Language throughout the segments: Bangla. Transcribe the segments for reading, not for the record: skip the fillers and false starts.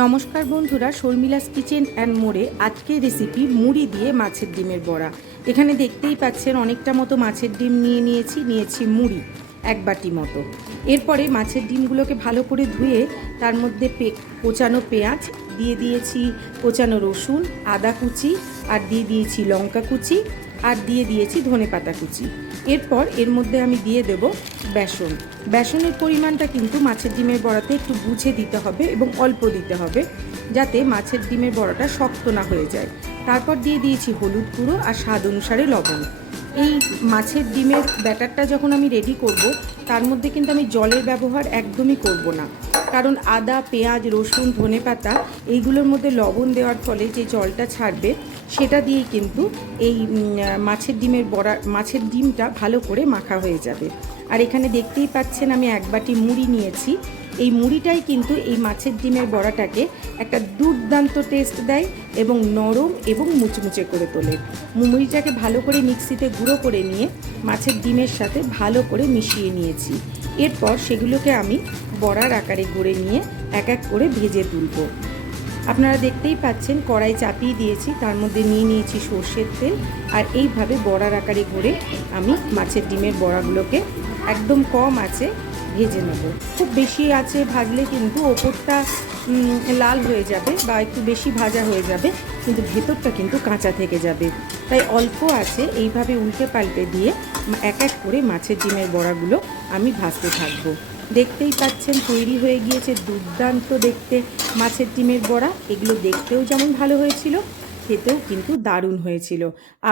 নমস্কার বন্ধুরা, শর্মিলাস কিচেন অ্যান্ড মোড়ে আজকের রেসিপি মুড়ি দিয়ে মাছের ডিমের বড়া। এখানে দেখতেই পাচ্ছেন অনেকটা মতো মাছের ডিম নিয়েছি মুড়ি এক বাটি মতো। এরপরে মাছের ডিমগুলোকে ভালো করে ধুয়ে তার মধ্যে কোচানো পেঁয়াজ দিয়ে দিয়েছি, কোচানো রসুন, আদা কুচি, আর দিয়ে দিয়েছি লঙ্কা কুচি, আর দিয়ে দিয়েছি ধনেপাতা কুচি। এরপর এর মধ্যে আমি দিয়ে দেব বেসনের পরিমাণটা কিন্তু মাছের ডিমের বড়াতে একটু বুঝে দিতে হবে এবং অল্প দিতে হবে, যাতে মাছের ডিমের বড়াটা শক্ত না হয়ে যায়। তারপর দিয়ে দিয়েছি হলুদ গুঁড়ো আর স্বাদ অনুসারে লবণ। এই মাছের ডিমের ব্যাটারটা যখন আমি রেডি করব, তার মধ্যে কিন্তু আমি জলের ব্যবহার একদমই করব না, কারণ আদা, পেঁয়াজ, রসুন, ধনেপাতা এইগুলোর মধ্যে লবণ দেওয়ার ফলে যে জলটা ছাড়বে সেটা দিয়েই কিন্তু এই মাছের ডিমটা ভালো করে মাখা হয়ে যাবে। আর এখানে দেখতেই পাচ্ছেন আমি এক বাটি মুড়ি নিয়েছি। এই মুড়িটাই কিন্তু এই মাছের ডিমের বড়াটাকে একটা দুর্দান্ত টেস্ট দেয় এবং নরম এবং মুচমুচে করে তোলে। মুড়িটাকে ভালো করে মিক্সিতে গুঁড়ো করে নিয়ে মাছের ডিমের সাথে ভালো করে মিশিয়ে নিয়েছি। এরপর সেগুলোকে আমি বড়ার আকারে গড়ে নিয়ে এক এক করে ভেজে তুলব। আপনারা দেখতেই পাচ্ছেন কড়াই চাপিয়ে দিয়েছি, তার মধ্যে নিয়ে নিয়েছি সর্ষের তেল, আর এইভাবে বড়ার আকারে গড়ে আমি মাছের ডিমের বড়াগুলোকে একদম কম আঁচে ভেজে নেব। খুব বেশি আঁচে ভাজলে কিন্তু ওপরটা লাল হয়ে যাবে বা একটু বেশি ভাজা হয়ে যাবে, কিন্তু ভেতরটা কিন্তু কাঁচা থেকে যাবে। তাই অল্প আঁচে এইভাবে উল্টে পাল্টে দিয়ে এক এক করে মাছের ডিমের বড়াগুলো আমি ভাজতে থাকবো। দেখতেই পাচ্ছেন তৈরি হয়ে গিয়েছে দুর্দান্ত দেখতে মাছের ডিমের বড়া। এগুলো দেখতেও যেমন ভালো হয়েছিল, খেতেও কিন্তু দারুণ হয়েছিল।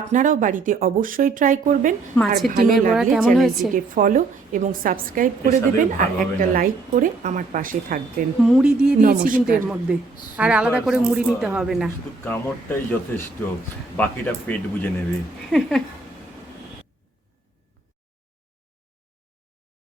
আপনারাও বাড়িতে অবশ্যই ট্রাই করবেন। মাছের ডিমের বড়া কেমন হয়েছে ফলো এবং সাবস্ক্রাইব করে দেবেন, আর একটা লাইক করে আমার পাশে থাকবেন। মুড়ি দিয়ে দিয়েছি কিন্তু এর মধ্যে, আর আলাদা করে মুড়ি নিতে হবে না, শুধু কামড়টাই যথেষ্ট, বাকিটা পেট বুঝে নেবে।